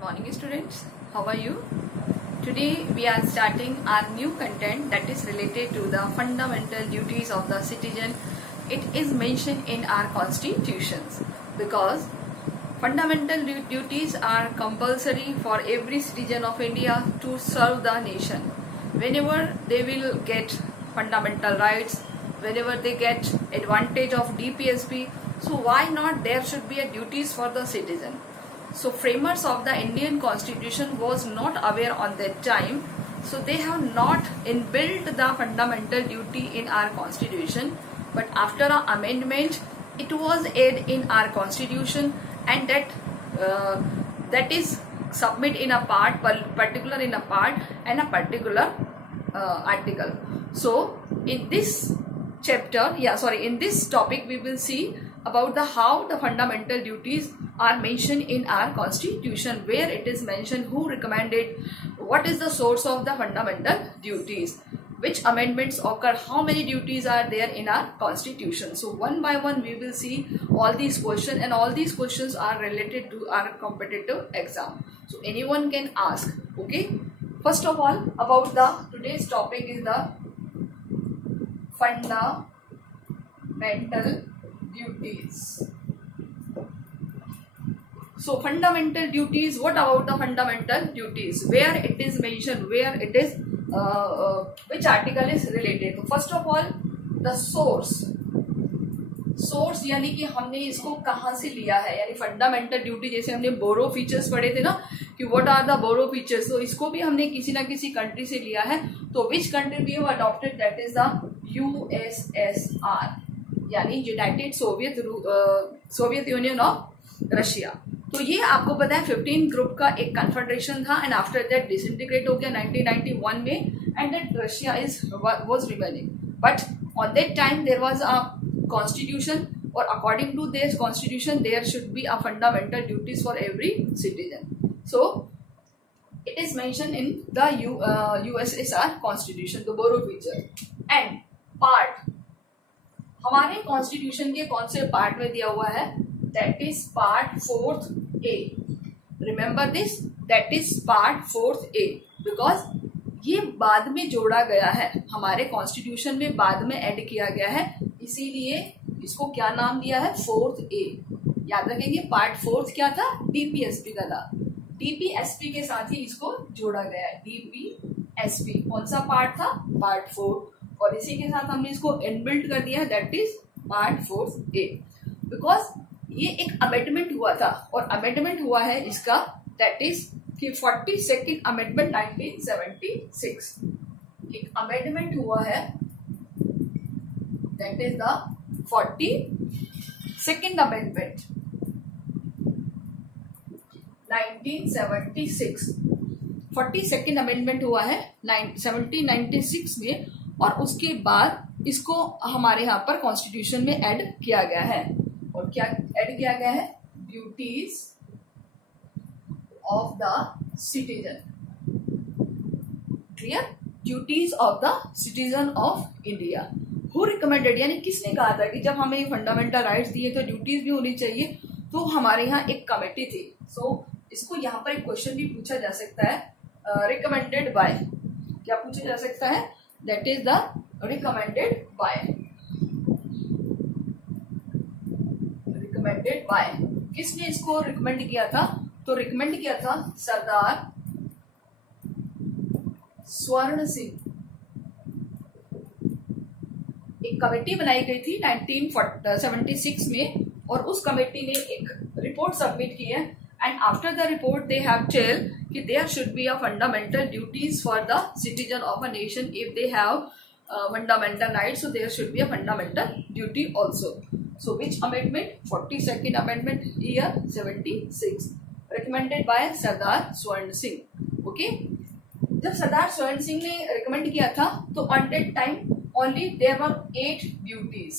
Good morning students, how are you? Today we are starting our new content that is related to the fundamental duties of the citizen. It is mentioned in our constitutions because fundamental duties are compulsory for every citizen of India to serve the nation. Whenever they will get fundamental rights, whenever they get advantage of DPSP, so why not there should be a duties for the citizen. So framers of the Indian Constitution was not aware on that time, so they have not inbuilt the fundamental duty in our Constitution, but after an amendment it was added in our Constitution, and that is submit in a part, particular in a part and a particular article. So in this chapter, in this topic we will see about how the fundamental duties are mentioned in our Constitution, where it is mentioned who recommended, what is the source of the fundamental duties, which amendments occur, how many duties are there in our Constitution. So one by one we will see all these questions, and all these questions are related to our competitive exam. So anyone can ask. Okay, first of all, about the today's topic is the fundamental duties. So fundamental duties, what about the fundamental duties, where it is mentioned, where it is which article is related to. First of all, the source यानी कि हमने इसको कहाँ से लिया है, यानी fundamental duty जैसे हमने बोरो फीचर्स पढ़े थे ना कि what are the borrow features, तो इसको भी हमने किसी ना किसी कंट्री से लिया है. तो which country we have adopted, that is the USSR, यानी United Soviet Union of Russia. तो ये आपको पता है 15 ग्रुप का एक कन्फेडरेशन था, एंड आफ्टर दैट डिसइंटीग्रेट हो गया 1991 में, and that Russia was remaining. But on that time there was a constitution, और according to this constitution there should be a fundamental duties for every citizen. So it is mention in the USSR constitution, the borrow feature. And part हमारे constitution के कौन से part में दिया हुआ है, that is part 4th A. Remember this, that is part 4th A, because ये बाद में जोड़ा गया है, हमारे कॉन्स्टिट्यूशन में बाद में ऐड किया गया है, इसीलिए इसको क्या नाम दिया है, 4th A. याद रखेंगे पार्ट 4th क्या था, DPSP का था. DPSP के साथ ही इसको जोड़ा गया है. DPSP कौन सा पार्ट था, पार्ट 4, और इसी के साथ हमने इसको इनबिल्ट कर दिया है, that is part 4th A. Because ये एक अमेंडमेंट हुआ था, और अमेंडमेंट हुआ है इसका, दैट इज 42nd अमेंडमेंट 1976. एक अमेंडमेंट हुआ है, that is the 42nd amendment 1976. 42nd amendment हुआ है 1796 में, और उसके बाद इसको हमारे यहाँ पर कॉन्स्टिट्यूशन में ऐड किया गया है. और क्या ऐड किया गया है, duties of the citizen. Clear, duties of the citizen of India. Who recommended, यानी किसने कहा था कि जब हमें फंडामेंटल राइट्स दिए तो ड्यूटीज भी होनी चाहिए, तो हमारे यहाँ एक कमेटी थी. सो इसको यहाँ पर एक क्वेश्चन भी पूछा जा सकता है, रिकमेंडेड बाय, क्या पूछा जा सकता है, that is the recommended by. Recommended by, किसने इसको रिकमेंड किया था, तो रिकमेंड किया था सरदार स्वर्ण सिंह. एक कमेटी बनाई गई थी 1976 में, और उस कमेटी ने एक रिपोर्ट सबमिट की है, and after the report they have tell कि there should be a fundamental duties for the citizen of a nation. If they have fundamental rights, so there should be a fundamental duty also. So which amendment, 42nd amendment, year 76, recommended by सरदार स्वर्ण Singh. Okay, जब सरदार स्वर्ण सिंह ने recommend किया था, तो on that time only there were 8 duties.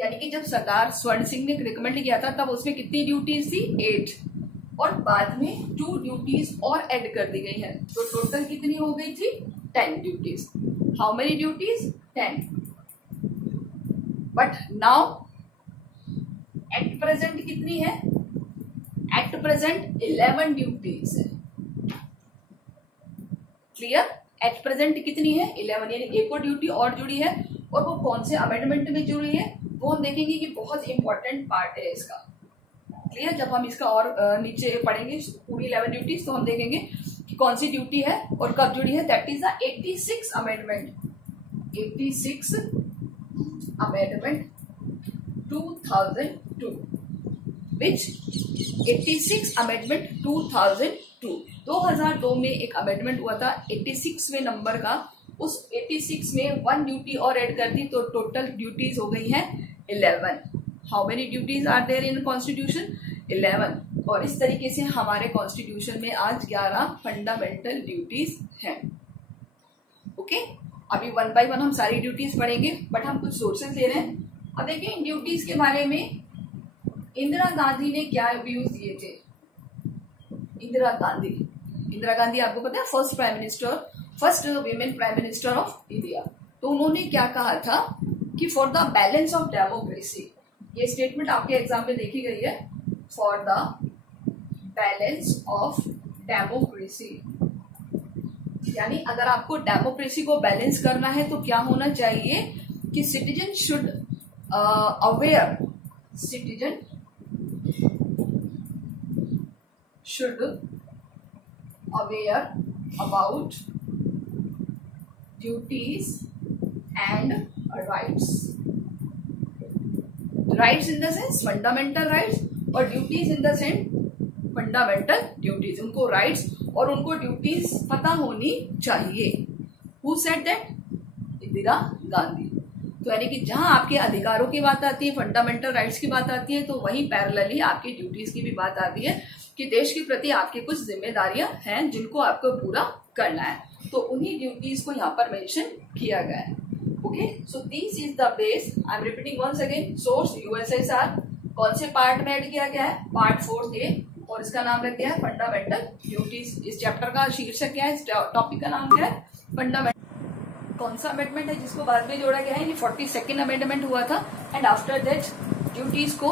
यानी कि जब सरदार स्वर्ण सिंह ने रिकमेंड किया था तब उसमें कितनी ड्यूटीज थी, 8, और बाद में 2 ड्यूटीज और ऐड कर दी गई है, तो टोटल कितनी हो गई थी, 10 duties. How many duties? 10. But now at present कितनी है, at प्रेजेंट 11 ड्यूटीज है। क्लियर? एट प्रेजेंट कितनी है? 11, यानी एक और ड्यूटी और जुड़ी है, और वो कौन से अमेंडमेंट में जुड़ी है वो हम देखेंगे कि बहुत इंपॉर्टेंट पार्ट है इसका। क्लियर? जब हम इसका और नीचे पढ़ेंगे पूरी 11 ड्यूटीज तो हम देखेंगे कि कौन सी ड्यूटी है और कब जुड़ी है। That is the 86 amendment, 86 amendment 2002, which 86 amendment 2002 में एक अमेंडमेंट हुआ था 86वें नंबर का। उस 86 में 1 ड्यूटी और ऐड कर दी तो टोटल ड्यूटीज हो गई हैं 11। How many duties are there in constitution? 11। और इस तरीके से हमारे कॉन्स्टिट्यूशन में आज 11 फंडामेंटल ड्यूटीज हैं। ओके, अभी 1 बाय 1 हम सारी ड्यूटीज पढ़ेंगे, बट हम कुछ सोर्सेज ले रहे हैं। अब देखिए इन ड्यूटीज के बारे में इंदिरा गांधी ने क्या व्यूज दिए थे। इंदिरा गांधी आपको पता है first women prime minister of India. तो उन्होंने क्या कहा था कि for the balance of democracy, ये स्टेटमेंट आपके एग्जाम में देखी गई है, for the balance of democracy, यानी अगर आपको डेमोक्रेसी को बैलेंस करना है तो क्या होना चाहिए कि citizen should aware, citizen should aware about duties and rights. Rights in the sense fundamental rights और duties in the sense fundamental duties. उनको rights और उनको duties पता होनी चाहिए। Who said that? Indira Gandhi. तो यानी कि जहां आपके अधिकारों की बात आती है, फंडामेंटल राइट्स की बात आती है, तो वहीं पैरेलली आपकी ड्यूटीज की भी बात आती है कि देश के प्रति आपकी कुछ जिम्मेदारियां हैं जिनको आपको पूरा करना है। तो उन्हीं ड्यूटीज को यहाँ पर मेंशन किया गया है। Okay, so this is the base. I am repeating once again. Source USSR कौन से पार्ट में ऐड किया गया है? पार्ट 4A, और इसका नाम रख दिया है फंडामेंटल ड्यूटीज। इस चैप्टर का शीर्षक क्या है? इस टॉपिक का नाम क्या है? फंडामेंटल। कौन सा अमेंडमेंट है जिसको बाद में जोड़ा गया है? 42nd अमेंडमेंट हुआ था, एंड आफ्टर दैट ड्यूटीज को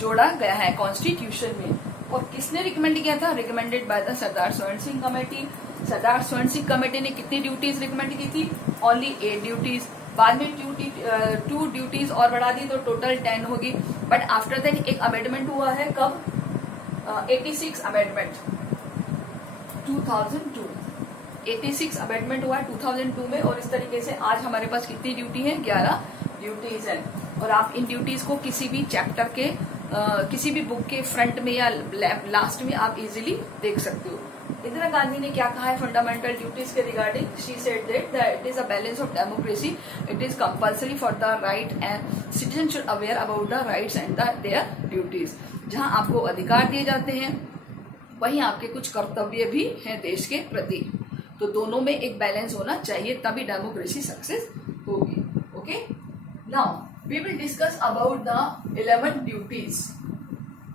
जोड़ा गया है कॉन्स्टिट्यूशन में। और किसने रिकमेंड किया था? रिकमेंडेड बाय द सरदार स्वर्ण सिंह कमेटी। सरदार स्वर्ण सिंह कमेटी ने कितनी ड्यूटीज रिकमेंड की थी? Only 8 duties. बाद में 2 ड्यूटीज और बढ़ा दी तो टोटल 10 होगी। बट आफ्टर दैट एक अमेंडमेंट हुआ है, कब? 86 अमेंडमेंट 2002। 86 अमेंडमेंट हुआ 2002 में, और इस तरीके से आज हमारे पास कितनी ड्यूटी है? 11 ड्यूटीज है। और आप इन ड्यूटीज को किसी भी चैप्टर के किसी भी बुक के फ्रंट में या लास्ट में आप इजीली देख सकते हो। इंदिरा गांधी ने क्या कहा है फंडामेंटल ड्यूटीज के regarding? She said that it is a balance of democracy, it is compulsory for the right and citizen should aware about the rights and their duties. जहां आपको अधिकार दिए जाते हैं वहीं आपके कुछ कर्तव्य भी हैं देश के प्रति। तो दोनों में एक बैलेंस होना चाहिए, तभी डेमोक्रेसी सक्सेस होगी। Okay, now we will discuss about the 11 duties.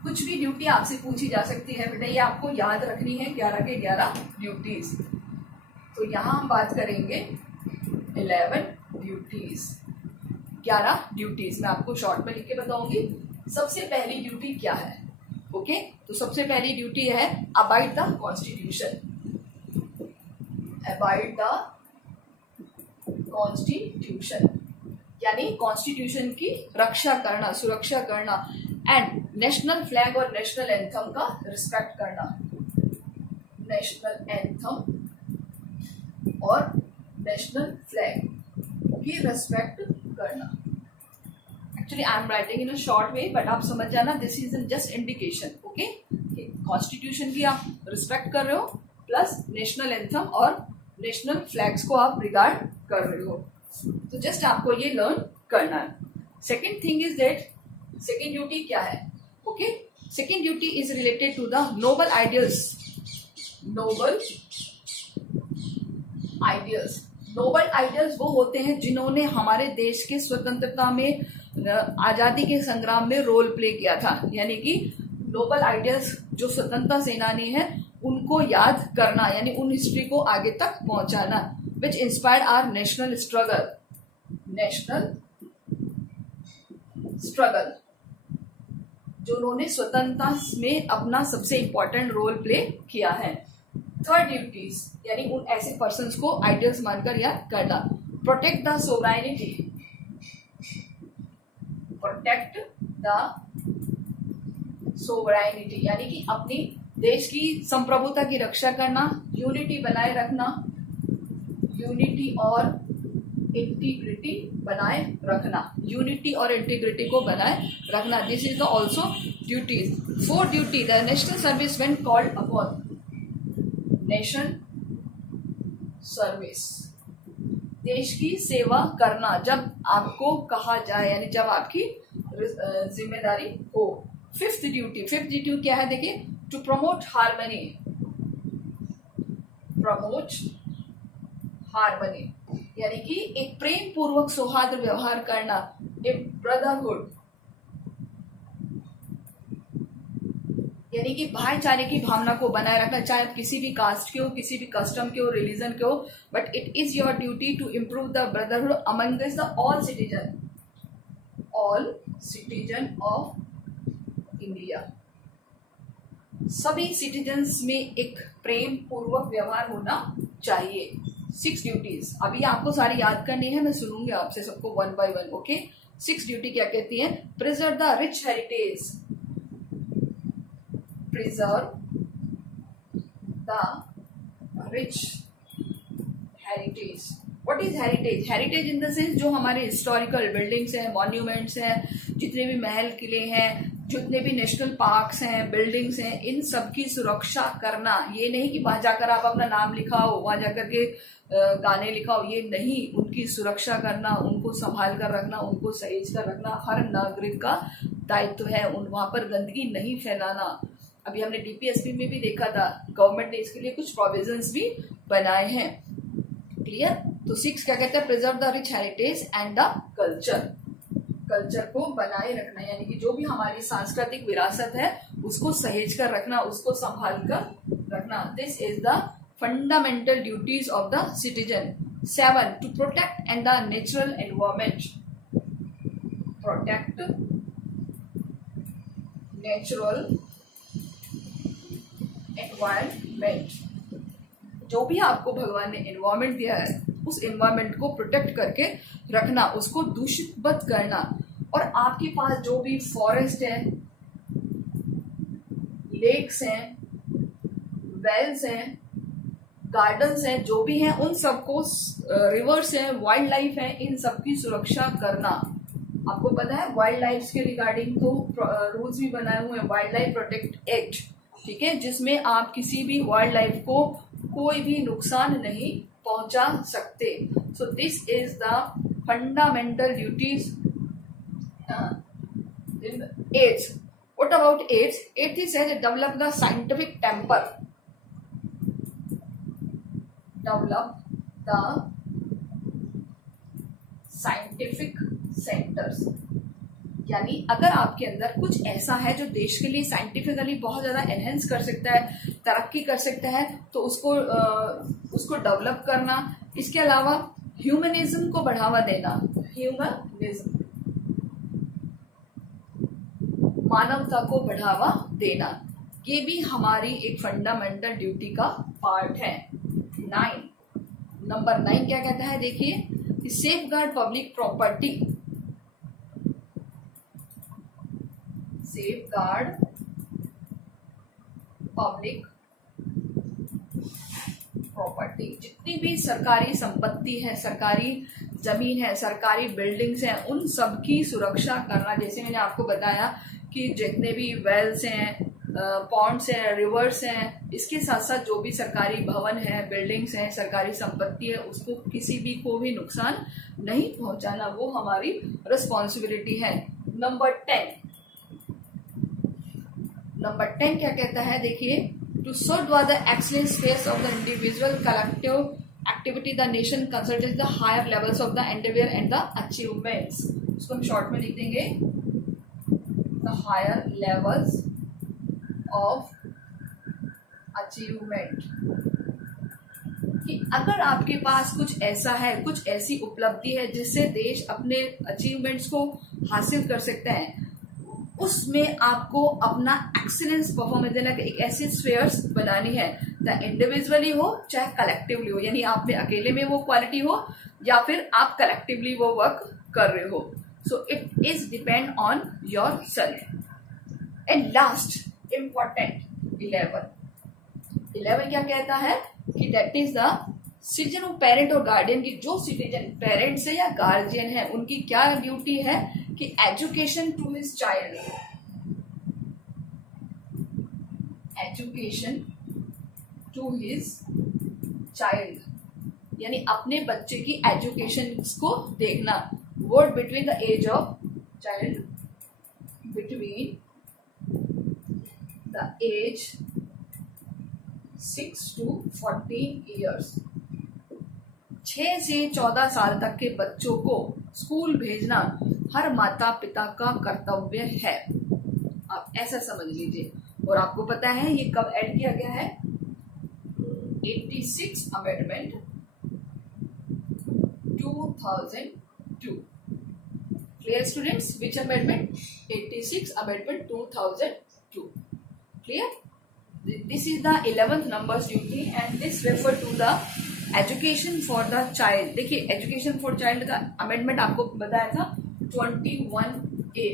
कुछ भी ड्यूटी आपसे पूछी जा सकती है बेटा, ये आपको याद रखनी है 11 के 11 ड्यूटीज। तो यहां हम बात करेंगे 11 ड्यूटीज। 11 ड्यूटीज मैं आपको शॉर्ट में लिख के बताऊंगी। सबसे पहली ड्यूटी क्या है? ओके, तो सबसे पहली ड्यूटी है abide the constitution. Abide the constitution, यानी कॉन्स्टिट्यूशन की रक्षा करना, सुरक्षा करना, एंड नेशनल फ्लैग और नेशनल एंथम का रिस्पेक्ट करना। नेशनल एंथम और नेशनल फ्लैग की रिस्पेक्ट करना। Actually I am writing in a short way, but आप समझ जाना this is just indication. Okay, constitution की आप रिस्पेक्ट कर रहे हो, प्लस नेशनल एंथम और नेशनल फ्लैग्स को आप रिगार्ड कर रहे हो। तो जस्ट आपको ये लर्न करना है। Second thing is that, second duty क्या है? Okay, second duty is related to the noble ideals. Noble ideals, noble ideals वो होते हैं जिन्होंने हमारे देश के स्वतंत्रता में, आजादी के संग्राम में रोल प्ले किया था। यानी कि नोबल आइडियल्स जो स्वतंत्रता सेनानी है उनको याद करना, यानी उन हिस्ट्री को आगे तक पहुंचाना। Which inspired our national struggle. National struggle जो उन्होंने स्वतंत्रता में अपना सबसे इंपॉर्टेंट रोल प्ले किया है। थर्ड ड्यूटीज यानी उन ऐसे पर्सन्स को आइडियल्स मानकर याद करना। Protect the sovereignty, protect the sovereignty यानी कि अपनी देश की संप्रभुता की रक्षा करना, यूनिटी बनाए रखना, यूनिटी और इंटीग्रिटी बनाए रखना, यूनिटी और इंटीग्रिटी को बनाए रखना। This is the also duties. Fourth duty the national service when called upon, nation service देश की सेवा करना जब आपको कहा जाए यानी जब आपकी जिम्मेदारी हो। फिफ्थ ड्यूटी क्या है देखिए, to promote harmony, promote harmony यानी कि एक प्रेम पूर्वक सौहार्द व्यवहार करना, ए ब्रदरहुड यानी कि भाईचारे की भावना को बनाए रखना, चाहे आप किसी भी कास्ट के हो, किसी भी कस्टम के हो, रिलीजन के हो, but it is your duty to improve the brotherhood among the all citizen of India. सभी सिटीजन्स में एक प्रेम पूर्वक व्यवहार होना चाहिए। 6 ड्यूटीज अभी आपको सारी याद करनी है, मैं सुनूंगी आपसे सबको one by one. Okay, 6 duty क्या कहती है? Preserve the rich heritage, preserve the rich heritage. What is heritage? Heritage in the sense जो हमारे हिस्टोरिकल बिल्डिंग्स हैं, मॉन्यूमेंट्स हैं, जितने भी महल किले हैं, जितने भी नेशनल पार्क्स हैं, बिल्डिंग्स हैं, इन सब की सुरक्षा करना। ये नहीं कि वहां जाकर आप अपना नाम लिखाओ, वहां जाकर के गाने लिखाओ, ये नहीं। उनकी सुरक्षा करना, उनको संभाल कर रखना, उनको सहेज कर रखना हर नागरिक का दायित्व है। वहां पर गंदगी नहीं फैलाना। अभी हमने डीपीएसपी में भी देखा था, गवर्नमेंट ने इसके लिए कुछ प्रोविजंस भी बनाए हैं। क्लियर? तो 6 क्या कहते हैं? Preserve the rich heritage and the culture को बनाए रखना यानी कि जो भी हमारी सांस्कृतिक विरासत है उसको सहेज कर रखना, उसको संभाल कर रखना। This is the fundamental duties of the citizen. 7 to protect and the natural environment, protect natural environment. जो भी आपको भगवान ने एनवायरमेंट दिया है उस एनवायरमेंट को प्रोटेक्ट करके रखना, उसको दूषित मत करना। और आपके पास जो भी फॉरेस्ट है, लेक्स हैं, वेल्स हैं, गार्डन्स हैं, जो भी हैं उन सबको, रिवर्स हैं, वाइल्ड लाइफ है, इन सबकी सुरक्षा करना। आपको पता है वाइल्ड लाइफ के रिगार्डिंग तो रूल्स भी बनाए हुए हैं, वाइल्ड लाइफ प्रोटेक्ट एक्ट, ठीक है, जिसमें आप किसी भी वाइल्ड लाइफ को कोई भी नुकसान नहीं पहुंचा सकते। सो this is the fundamental duties in 8th. What about 8th? 8th is said develop the scientific temper. Develop the scientific centers. यानी अगर आपके अंदर कुछ ऐसा है जो देश के लिए साइंटिफिकली बहुत ज्यादा एनहेंस कर सकता है, तरक्की कर सकता है, तो उसको डेवलप करना। इसके अलावा ह्यूमनिज्म को बढ़ावा देना, ह्यूमनिज्म मानवता को बढ़ावा देना, ये भी हमारी एक फंडामेंटल ड्यूटी का पार्ट है। 9 नंबर 9 क्या कहता है देखिए, safe guard public property, safe guard public property. जितनी भी सरकारी संपत्ति है, सरकारी जमीन है, सरकारी बिल्डिंग्स हैं, उन सब की सुरक्षा करना। जैसे मैंने आपको बताया कि जितने भी वेल्स हैं, पॉन्ड्स हैं, रिवर्स हैं, इसके साथ साथ जो भी सरकारी भवन है, बिल्डिंग्स हैं, सरकारी संपत्ति है, उसको किसी भी को भी नुकसान नहीं पहुंचाना, वो हमारी रिस्पॉन्सिबिलिटी है। नंबर 10 क्या कहता है देखिए, to serve the excellent space of the individual collective activity the nation consulted the higher levels of the endeavour and the achievements. उसको हम शॉर्ट में लिख देंगे, the higher levels of achievement. कि अगर आपके पास कुछ ऐसा है, कुछ ऐसी उपलब्धि है जिससे देश अपने अचीवमेंट्स को हासिल कर सकता है, उसमें आपको अपना एक्सीलेंस परफॉर्मेंस देना, एक ऐसी स्फीयर्स बनानी है, चाहे इंडिविजुअली हो चाहे कलेक्टिवली हो, यानी आप में अकेले में वो क्वालिटी हो या फिर आप कलेक्टिवली वो वर्क कर रहे हो. सो it is depend on your self. And last important 11 क्या कहता है कि that is the citizen of parent और गार्डियन की, जो सिटीजन पेरेंट्स है या गार्जियन है उनकी क्या ड्यूटी है कि education to his child, education to his child, यानी अपने बच्चे की एजुकेशन को देखना. Word between the age of child, between the age 6 to 14 years, 6 से 14 साल तक के बच्चों को स्कूल भेजना हर माता पिता का कर्तव्य है. आप ऐसा समझ लीजिए. और आपको पता है ये कब ऐड किया गया है? 86 amendment 2002. Clear students? Which amendment? 86 amendment 2002. Clear? This is the 11th numbers duty and this refer to the education for the child. देखिए education for child का अमेंडमेंट आपको बताया था 21A.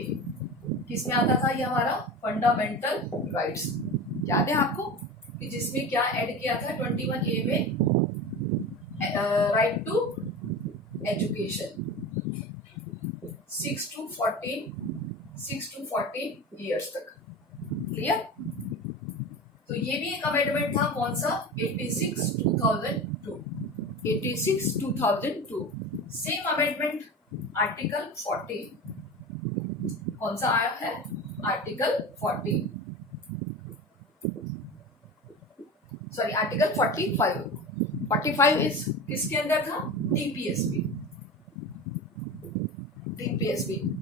किसमें आता था ये हमारा? Fundamental rights. याद है आपको कि जिसमें क्या ऐड किया था 21A में? Right to education 6 to 14 years तक. क्लियर? तो ये भी एक अमेंडमेंट था. कौन सा? 86 2002. 86 2002. Same amendment article 40. कौन सा आया है? Article 40, sorry article 45. 45 इज किसके अंदर था? टीपीएसपी.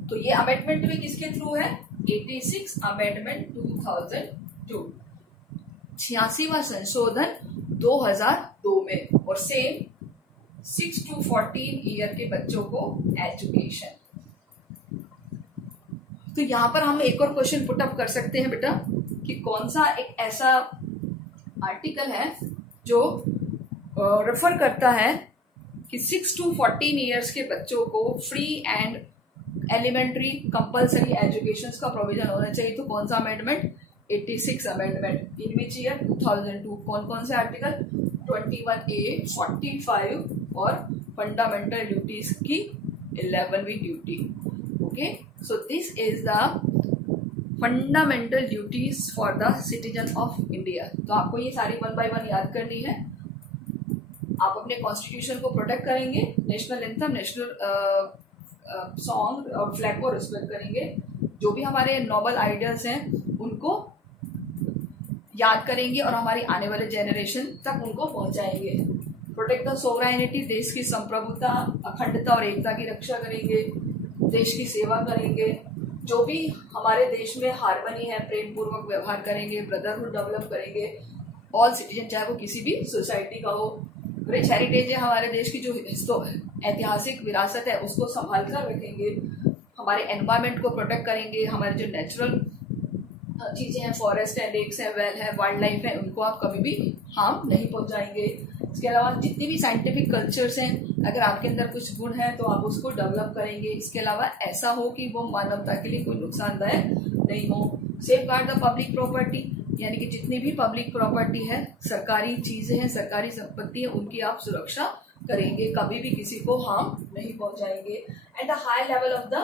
तो ये अमेंडमेंट भी किसके थ्रू है? 86 अमेंडमेंट 2002. 86वां संशोधन 2002 में. और सेम 6 to 14 ईयर के बच्चों को एजुकेशन. तो यहां पर हम एक और क्वेश्चन पुट अप कर सकते हैं बेटा कि कौन सा एक ऐसा आर्टिकल है जो रेफर करता है कि 6 to 14 ईयर्स के बच्चों को free and elementary compulsory education का प्रोविजन होना चाहिए. तो कौन सा amendment? 86 amendment. In which year? 2002. कौन कौन से आर्टिकल? 21A, 45 और फंडामेंटल ड्यूटीज की 11वीं duty. Okay, so this is the fundamental duties for the citizen of India. तो आपको ये सारी 1 by 1 याद करनी है. आप अपने कॉन्स्टिट्यूशन को प्रोटेक्ट करेंगे, नेशनल एंथम, नेशनल सॉन्ग और फ्लैग को रिस्पेक्ट करेंगे. जो भी हमारे नोबल आइडियाज हैं उनको याद करेंगे और हमारी आने वाले जेनरेशन तक उनको पहुंचाएंगे. प्रोटेक्ट द सोवरेनिटी, देश की संप्रभुता, अखंडता और एकता की रक्षा करेंगे. देश की सेवा करेंगे. जो भी हमारे देश में हार्मनी है, प्रेम पूर्वक व्यवहार करेंगे. ब्रदरहुड डेवलप करेंगे. ऑल सिटीजन, चाहे वो किसी भी सोसाइटी का हो. रिच हेरिटेज है हमारे देश की, जो ऐतिहासिक विरासत है उसको संभाल कर रखेंगे. हमारे एनवायरमेंट को प्रोटेक्ट करेंगे. हमारे जो नेचुरल चीजें हैं, फॉरेस्ट है, लेक्स है, वेल है, वाइल्ड लाइफ है, उनको आप कभी भी हार्म नहीं पहुंचाएंगे. इसके अलावा जितनी भी साइंटिफिक कल्चर्स हैं, अगर आपके अंदर कुछ गुण है तो आप उसको डेवलप करेंगे. इसके अलावा ऐसा हो कि वो मानवता के लिए कोई नुकसानदायक नहीं हो. Safe guard the public property, यानी कि जितनी भी पब्लिक प्रॉपर्टी है, सरकारी चीजें हैं, सरकारी संपत्ति है, उनकी आप सुरक्षा करेंगे. कभी भी किसी को हार्म नहीं पहुंचाएंगे. And the high level of the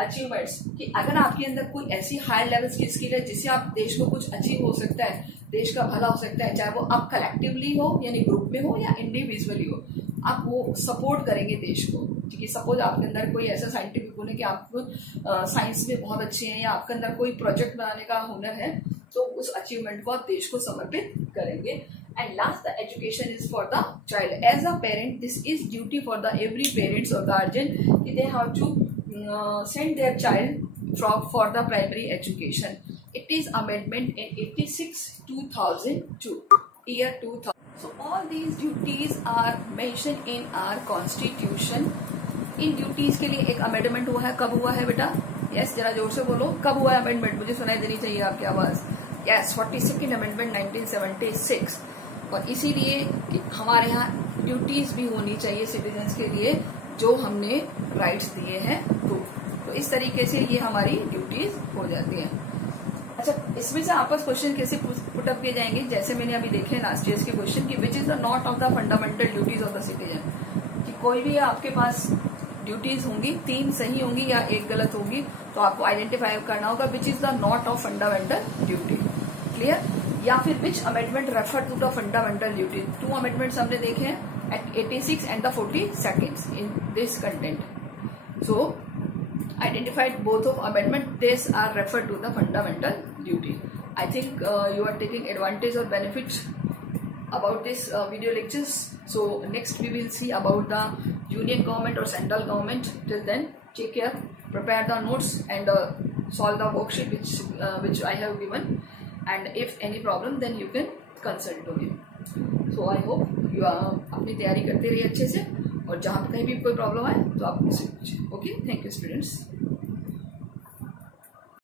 achievements, कि अगर आपके अंदर कोई ऐसी हाई लेवल की स्किल है जिससे आप देश को कुछ अचीव हो सकता है, देश का भला हो सकता है, चाहे वो आप कलेक्टिवली हो यानी ग्रुप में हो या इंडिविजुअली हो, आप वो सपोर्ट करेंगे देश को. ठीक है, सपोज आपके अंदर कोई ऐसा साइंटिफिक हुनर कि आप साइंस में बहुत अच्छे हैं या आपके अंदर कोई प्रोजेक्ट बनाने का हुनर है, तो उस अचीवमेंट को आप देश को समर्पित करेंगे. And last, the education is for the child. As a parent, this is duty for the every parents or guardian. They have to send their child for the primary education. It is amendment in 86 2002, year 2000. So all these duties are mentioned in our constitution. In duties के लिए एक amendment हुआ है. कब हुआ है बेटा? Yes, जरा जोर से बोलो, कब हुआ अमेंडमेंट, मुझे सुनाई देनी चाहिए आपकी आवाज। Yes, 42nd amendment 1976। और इसीलिए हमारे यहाँ ड्यूटीज भी होनी चाहिए सिटीजन्स के लिए, जो हमने राइट्स दिए हैं तो इस तरीके से ये हमारी ड्यूटीज हो जाती हैं। अच्छा, इसमें से आपस क्वेश्चन कैसे पुटअप किए जाएंगे, जैसे मैंने अभी देखे लास्ट ईयर के क्वेश्चन की, विच is the not of the fundamental duties of the citizen, कि कोई भी आपके पास ड्यूटीज होंगी, 3 सही होंगी या 1 गलत होगी, तो आपको आइडेंटिफाई करना होगा which is the not of fundamental duty. Clear? या फिर which amendment refer to the fundamental duty. 2 amendments हमने देखे हैं at 86 and the 42 in this content. So identified both of amendment, these are referred to the fundamental duty. I think you are taking advantage or benefit about this video lectures. So next we will see about the union government or central government. Till then, take care, prepare the notes and solve the worksheet which I have given, and if any problem then you can consult to me. So I hope you अपनी तैयारी करते रहिए अच्छे से, और जहाँ कहीं भी कोई प्रॉब्लम आए तो आप मुझसे पूछिए। Okay, thank you students.